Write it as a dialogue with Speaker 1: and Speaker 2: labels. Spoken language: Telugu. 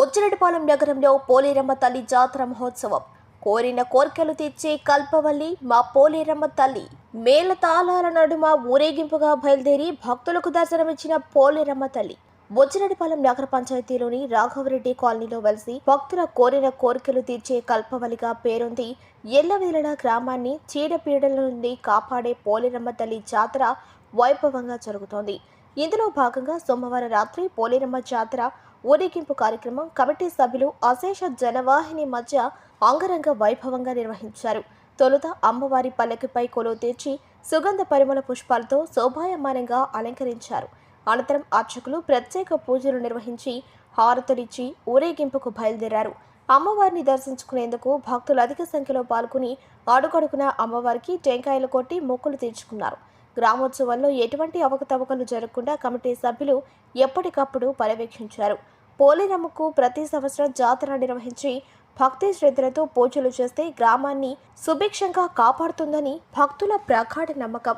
Speaker 1: బుచ్చిరెడ్డిపాలెం నగరంలో పోలేరమ్మ తల్లి జాతర మహోత్సవం. కోరిన కోర్కెలు తీర్చే కల్పవల్లి మా పోలేరమ్మ తల్లి. మేల తాళాల నడుమ ఊరేగింపుగా బయలుదేరి భక్తులకు దర్శనమిచ్చిన పోలేరమ్మ తల్లి. బొచ్చిరెడ్డిపాలెం నగర పంచాయతీలోని రాఘవరెడ్డి కాలనీలో వెలిసి భక్తుల కోరిన కోరికలు తీర్చే కల్పవలిగా పేరొంది ఎల్లవేళల గ్రామాన్ని చీడపీడల నుండి కాపాడే పోలేరమ్మ తల్లి జాతర వైభవంగా జరుగుతోంది. ఇందులో భాగంగా సోమవారం రాత్రి పోలేరమ్మ జాతర ఊరేగింపు కార్యక్రమం కమిటీ సభ్యులు అశేష జనవాహిని మధ్య అంగరంగ వైభవంగా నిర్వహించారు. తొలుత అమ్మవారి పల్లకిపై కొలువు తీర్చి సుగంధ పరిమళ పుష్పాలతో శోభాయమానంగా అలంకరించారు. అనంతరం అర్చకులు ప్రత్యేక పూజలు నిర్వహించి హారతులిచ్చి ఊరేగింపుకు బయలుదేరారు. అమ్మవారిని దర్శించుకునేందుకు భక్తులు అధిక సంఖ్యలో పాల్గొని అడుగడుగున అమ్మవారికి టెంకాయలు కొట్టి మొక్కులు తీర్చుకున్నారు. గ్రామోత్సవంలో ఎటువంటి అవకతవకలు జరగకుండా కమిటీ సభ్యులు ఎప్పటికప్పుడు పర్యవేక్షించారు. పోలేరమ్మకు ప్రతి సంవత్సరం జాతర నిర్వహించి భక్తి శ్రద్ధలతో పూజలు చేస్తే గ్రామాన్ని సుభిక్షంగా కాపాడుతుందని భక్తుల ప్రగాఢ నమ్మకం.